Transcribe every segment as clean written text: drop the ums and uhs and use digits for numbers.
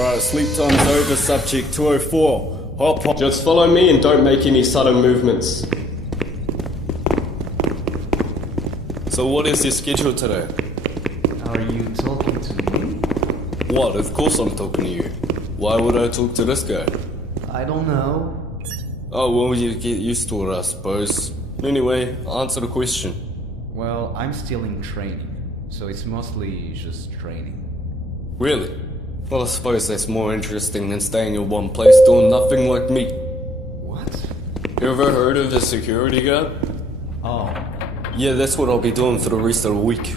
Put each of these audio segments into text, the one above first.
Alright, sleep time's over, subject 204. Hop hop. Just follow me and don't make any sudden movements. So what is your schedule today? Are you talking to me? What? Of course I'm talking to you. Why would I talk to this guy? I don't know. Oh, well, you get used to it, I suppose. Anyway, answer the question. Well, I'm still in training, so it's mostly just training. Really? Well, I suppose that's more interesting than staying in one place doing nothing like me. What? You ever heard of a security guard? Oh. Yeah, that's what I'll be doing for the rest of the week.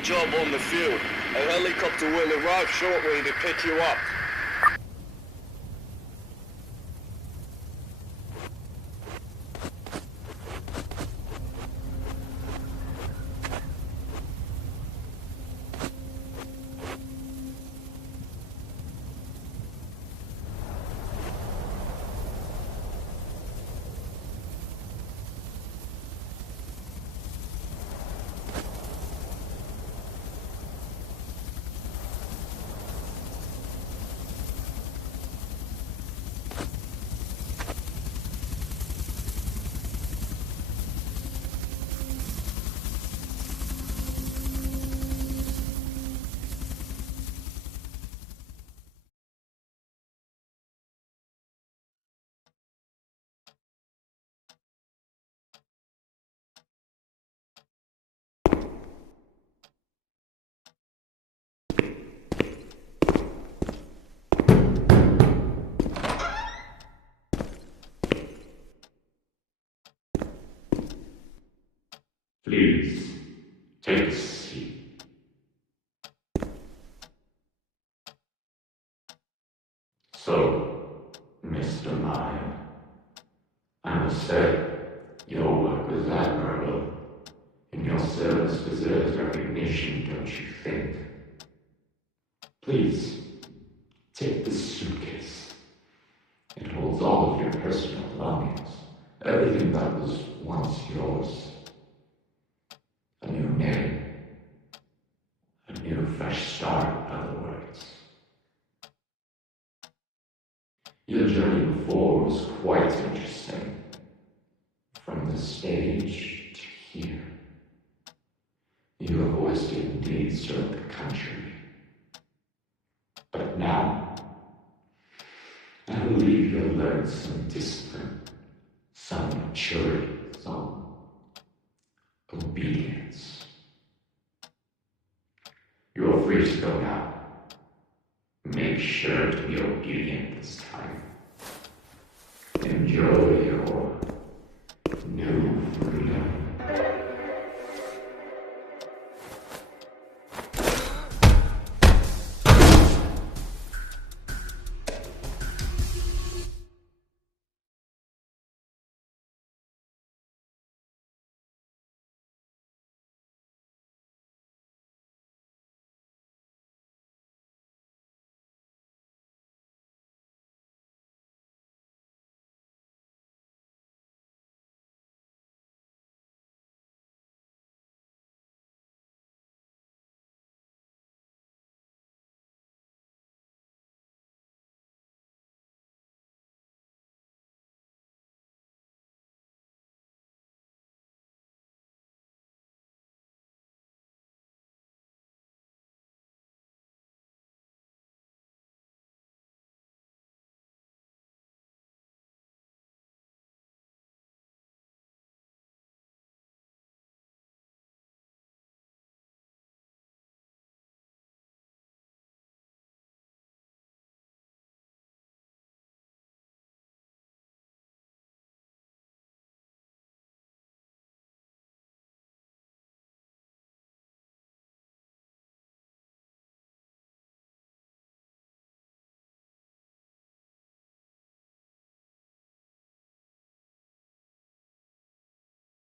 a job on the field. A helicopter will arrive shortly to pick you up. Please, take a seat. So, Mr. Mine, I must say, your work was admirable, and your service deserves recognition, don't you think? Please, take this suitcase. It holds all of your personal belongings, everything that was once yours. A new name. A new fresh start, in other words. Your journey before was quite interesting. From the stage to here. You have wasted deeds served the country. But now, I believe you'll learn some discipline, some maturity, some obedience. You're free to go now. Make sure to be obedient this time. Enjoy your